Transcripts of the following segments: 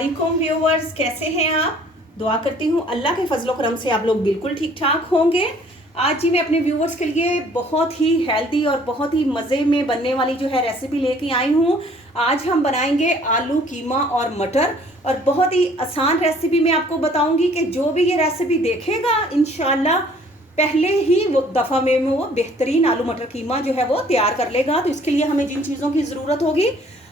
अस्सलामुअलैकुम व्यूवर्स, कैसे हैं आप। दुआ करती हूँ अल्लाह के फजलो करम से आप लोग बिल्कुल ठीक ठाक होंगे। आज जी मैं अपने व्यूवर्स के लिए बहुत ही हेल्दी और बहुत ही मज़े में बनने वाली जो है रेसिपी लेके आई हूँ। आज हम बनाएंगे आलू कीमा और मटर, और बहुत ही आसान रेसिपी मैं आपको बताऊंगी कि जो भी ये रेसिपी देखेगा इंशाल्लाह पहले ही वो दफ़ा में वो बेहतरीन आलू मटर कीमा जो है वो तैयार कर लेगा। तो इसके लिए हमें जिन चीज़ों की ज़रूरत होगी,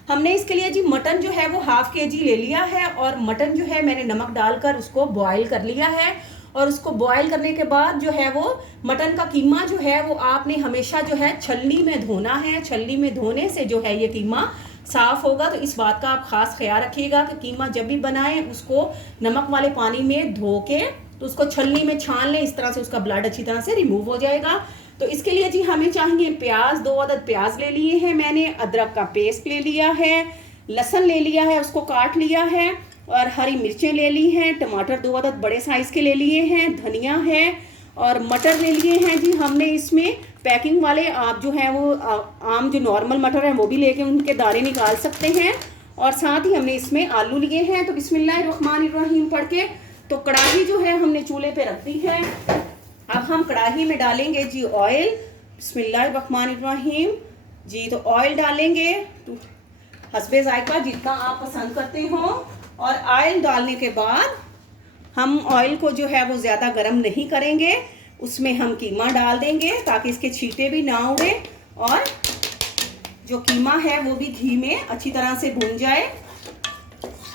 हमने इसके लिए जी मटन जो है वो ½ kg ले लिया है, और मटन जो है मैंने नमक डालकर उसको बॉईल कर लिया है। और उसको बॉईल करने के बाद जो है वो मटन का कीमा जो है वो आपने हमेशा जो है छलनी में धोना है। छलनी में धोने से जो है ये कीमा साफ होगा। तो इस बात का आप खास ख्याल रखिएगा कि कीमा जब भी बनाएं उसको नमक वाले पानी में धो के तो उसको छलनी में छान लें, इस तरह से उसका ब्लड अच्छी तरह से रिमूव हो जाएगा। तो इसके लिए जी हमें चाहिए प्याज, 2 अदद प्याज ले लिए हैं मैंने, अदरक का पेस्ट ले लिया है, लहसुन ले लिया है उसको काट लिया है, और हरी मिर्चें ले ली हैं, टमाटर 2 अदद बड़े साइज़ के ले लिए हैं, धनिया है, और मटर ले लिए हैं जी हमने इसमें पैकिंग वाले। आप जो है वो आम जो नॉर्मल मटर है वो भी लेके उनके दाने निकाल सकते हैं। और साथ ही हमने इसमें आलू लिए हैं। तो बिस्मिल्लाहिर्रहमानिर्रहीम पढ़ के तो कढ़ाई जो है हमने चूल्हे पे रख दी है। अब हम कढ़ाई में डालेंगे जी ऑयल। बिस्मिल्लाहिर्रहमानिर्रहीम जी। तो ऑयल डालेंगे तो हस्बे जायका जितना आप पसंद करते हो। और ऑयल डालने के बाद हम ऑयल को जो है वो ज़्यादा गर्म नहीं करेंगे, उसमें हम कीमा डाल देंगे ताकि इसके छींटे भी ना उड़े, और जो कीमा है वो भी घी में अच्छी तरह से भून जाए।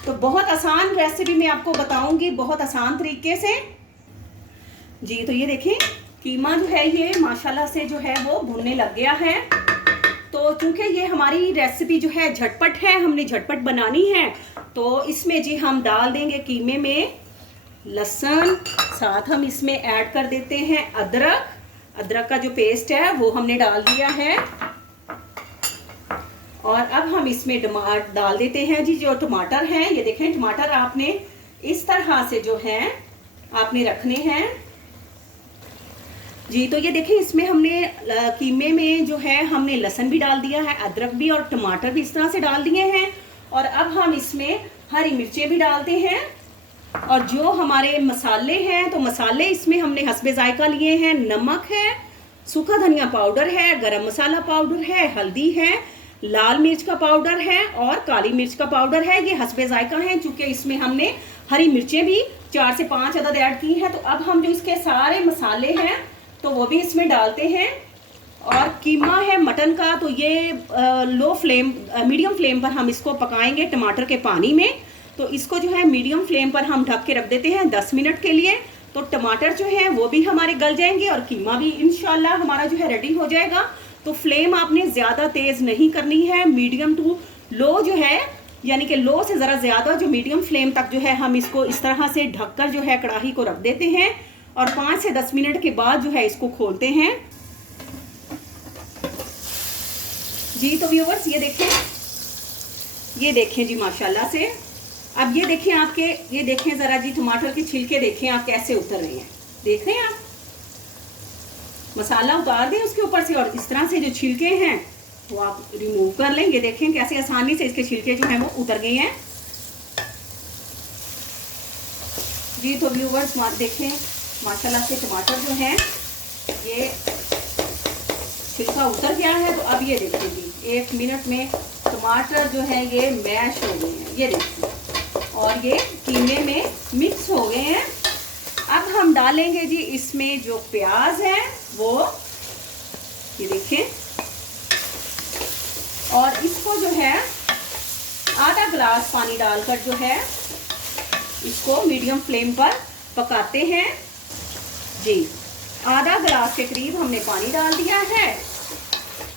तो बहुत आसान रेसिपी मैं आपको बताऊंगी, बहुत आसान तरीके से जी। तो ये देखिए कीमा जो है ये माशाल्लाह से जो है वो भुनने लग गया है। तो चूंकि ये हमारी रेसिपी जो है झटपट है, हमने झटपट बनानी है, तो इसमें जी हम डाल देंगे कीमे में लहसुन, साथ हम इसमें ऐड कर देते हैं अदरक। अदरक का जो पेस्ट है वो हमने डाल दिया है। और अब हम इसमें टमाटर डाल देते हैं जी। जो टमाटर हैं ये देखें, टमाटर आपने इस तरह से जो है आपने रखने हैं जी। तो ये देखें इसमें हमने कीमे में जो है हमने लहसुन भी डाल दिया है, अदरक भी और टमाटर भी इस तरह से डाल दिए हैं। और अब हम इसमें हरी मिर्चें भी डालते हैं। और जो हमारे मसाले हैं, तो मसाले इसमें हमने हस्बे जायका लिए हैं। नमक है, सूखा धनिया पाउडर है, गरम मसाला पाउडर है, हल्दी है, लाल मिर्च का पाउडर है और काली मिर्च का पाउडर है। ये हस्बे जायका है, चूँकि इसमें हमने हरी मिर्चें भी 4 से 5 अदद ऐड की हैं। तो अब हम जो इसके सारे मसाले हैं तो वो भी इसमें डालते हैं। और कीमा है मटन का, तो ये मीडियम फ्लेम पर हम इसको पकाएंगे टमाटर के पानी में। तो इसको जो है मीडियम फ्लेम पर हम ढक के रख देते हैं 10 मिनट के लिए। तो टमाटर जो है वो भी हमारे गल जाएंगे और कीमा भी इंशाल्लाह हमारा जो है रेडी हो जाएगा। तो फ्लेम आपने ज़्यादा तेज़ नहीं करनी है, मीडियम टू लो जो है, यानी कि लो से ज़रा ज़्यादा जो मीडियम फ्लेम तक जो है हम इसको इस तरह से ढककर जो है कढ़ाई को रख देते हैं। और 5 से 10 मिनट के बाद जो है इसको खोलते हैं जी। तो व्यूवर्स ये देखें जी माशाल्लाह से। अब ये देखें आपके, ये देखें ज़रा जी टमाटर के छिलके देखें आप कैसे उतर रहे हैं। देख रहे हैं आप, मसाला उतार दें उसके ऊपर से, और इस तरह से जो छिलके हैं वो आप रिमूव कर लेंगे। देखें कैसे आसानी से इसके छिलके जो हैं वो उतर गए हैं जी। तो व्यूवर्स देखें माशाल्लाह से टमाटर जो है ये छिलका उतर गया है। तो अब ये देखिए जी 1 मिनट में टमाटर जो है ये मैश हो गए हैं, ये देखिए, और ये कीमे में मिक्स हो गए हैं। अब हम डालेंगे जी इसमें जो प्याज है वो, ये देखिए, और इसको जो है आधा गिलास पानी डालकर जो है इसको मीडियम फ्लेम पर पकाते हैं जी। आधा गिलास के करीब हमने पानी डाल दिया है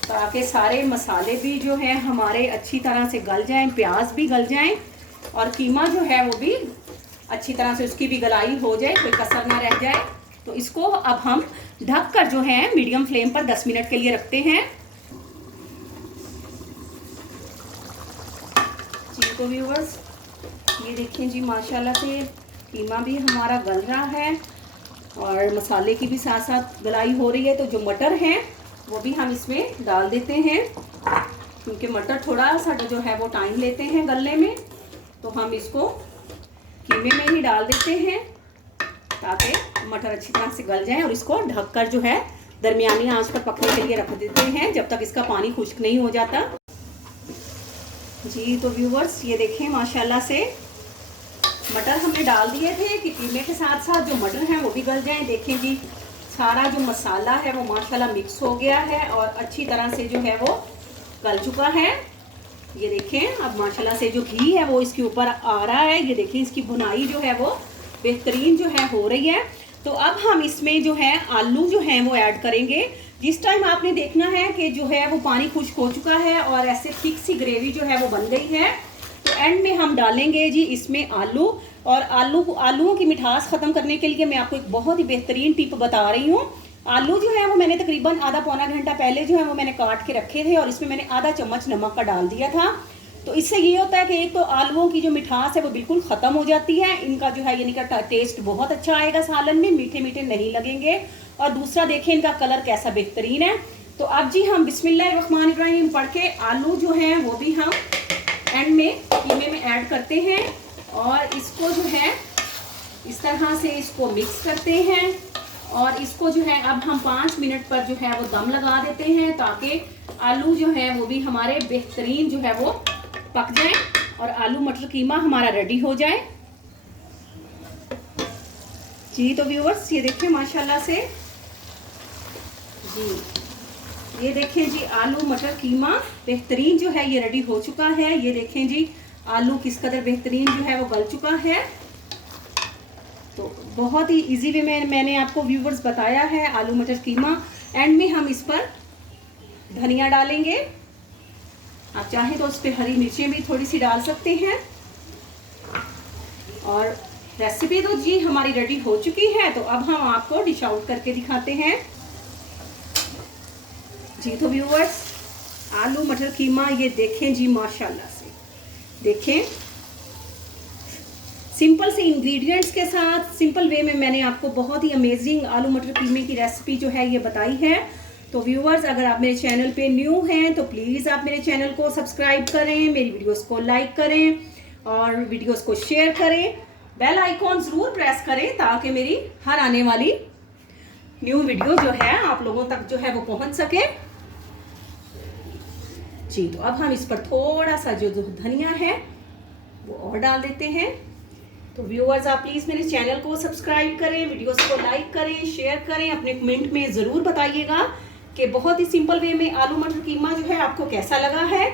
ताकि सारे मसाले भी जो है हमारे अच्छी तरह से गल जाएं, प्याज भी गल जाएं, और कीमा जो है वो भी अच्छी तरह से उसकी भी गलाई हो जाए, कोई कसर ना रह जाए। तो इसको अब हम ढककर जो है मीडियम फ्लेम पर 10 मिनट के लिए रखते हैं जी। तो व्यूअर्स ये देखें जी माशाल्लाह से कीमा भी हमारा गल रहा है और मसाले की भी साथ साथ गलाई हो रही है। तो जो मटर हैं वो भी हम इसमें डाल देते हैं, क्योंकि मटर थोड़ा सा जो है वो टाइम लेते हैं गलने में। तो हम इसको कीमे में ही डाल देते हैं ताकि मटर अच्छी तरह से गल जाए, और इसको ढककर जो है दरमियानी आंच पर पकने के लिए रख देते हैं जब तक इसका पानी खुश्क नहीं हो जाता। जी तो व्यूवर्स ये देखें माशाल्लाह से मटर हमने डाल दिए थे कि कीमे के साथ साथ जो मटर हैं वो भी गल जाएं। देखें जी सारा जो मसाला है वो माशाल्लाह मिक्स हो गया है और अच्छी तरह से जो है वो गल चुका है। ये देखें अब माशाल्लाह से जो घी है वो इसके ऊपर आ रहा है। ये देखें इसकी बुनाई जो है वो बेहतरीन जो है हो रही है। तो अब हम इसमें जो है आलू जो है वो ऐड करेंगे। जिस टाइम आपने देखना है कि जो है वो पानी खुश्क हो चुका है और ऐसे थिक सी ग्रेवी जो है वो बन गई है, तो एंड में हम डालेंगे जी इसमें आलू। और आलूओं की मिठास ख़त्म करने के लिए मैं आपको एक बहुत ही बेहतरीन टिप बता रही हूँ। आलू जो है वो मैंने तकरीबन आधा पौना घंटा पहले जो है वो मैंने काट के रखे थे और इसमें मैंने आधा चम्मच नमक का डाल दिया था। तो इससे ये होता है कि एक तो आलूओं की जो मिठास है वो बिल्कुल ख़त्म हो जाती है, इनका जो है यानी का टेस्ट बहुत अच्छा आएगा सालन में, मीठे मीठे नहीं लगेंगे। और दूसरा देखें इनका कलर कैसा बेहतरीन है। तो अब जी हम बिस्मिल्लाहिर्रहमानिर्रहीम पढ़ के आलू जो हैं वो भी हम एंड में कीमे में ऐड करते हैं और इसको जो है इस तरह से इसको मिक्स करते हैं और इसको जो है अब हम 5 मिनट पर जो है वो दम लगा देते हैं ताकि आलू जो है वो भी हमारे बेहतरीन जो है वो पक जाए और आलू मटर कीमा हमारा रेडी हो जाए। जी तो व्यूअर्स ये देखें माशाल्लाह से जी ये देखें जी आलू मटर कीमा बेहतरीन जो है ये रेडी हो चुका है। ये देखें जी आलू किस कदर बेहतरीन जो है वो गल चुका है। तो बहुत ही इजी वे में मैंने आपको व्यूवर्स बताया है आलू मटर कीमा। एंड में हम इस पर धनिया डालेंगे, आप चाहें तो उस पर हरी मिर्चें भी थोड़ी सी डाल सकते हैं। और रेसिपी तो जी हमारी रेडी हो चुकी है। तो अब हम आपको डिश आउट करके दिखाते हैं। जी तो व्यूवर्स आलू मटर कीमा ये देखें जी माशाल्लाह से देखें सिंपल से इंग्रेडिएंट्स के साथ सिंपल वे में मैंने आपको बहुत ही अमेजिंग आलू मटर कीमे की रेसिपी जो है ये बताई है। तो व्यूवर्स अगर आप मेरे चैनल पे न्यू हैं तो प्लीज़ आप मेरे चैनल को सब्सक्राइब करें, मेरी वीडियोस को लाइक करें और वीडियोस को शेयर करें, बेल आइकॉन ज़रूर प्रेस करें ताकि मेरी हर आने वाली न्यू वीडियो जो है आप लोगों तक जो है वो पहुंच सके। जी तो अब हम इस पर थोड़ा सा जो धनिया है वो और डाल देते हैं। तो व्यूअर्स आप प्लीज़ मेरे चैनल को सब्सक्राइब करें, वीडियोस को लाइक करें, शेयर करें, अपने कमेंट में ज़रूर बताइएगा कि बहुत ही सिंपल वे में आलू मटर कीमा जो है आपको कैसा लगा है।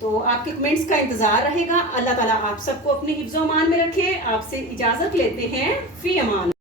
तो आपके कमेंट्स का इंतज़ार रहेगा। अल्लाह ताला आप सबको अपने हिफ्ज़-ओ-अमान में रखे। आपसे इजाज़त लेते हैं, फ़ी अमान।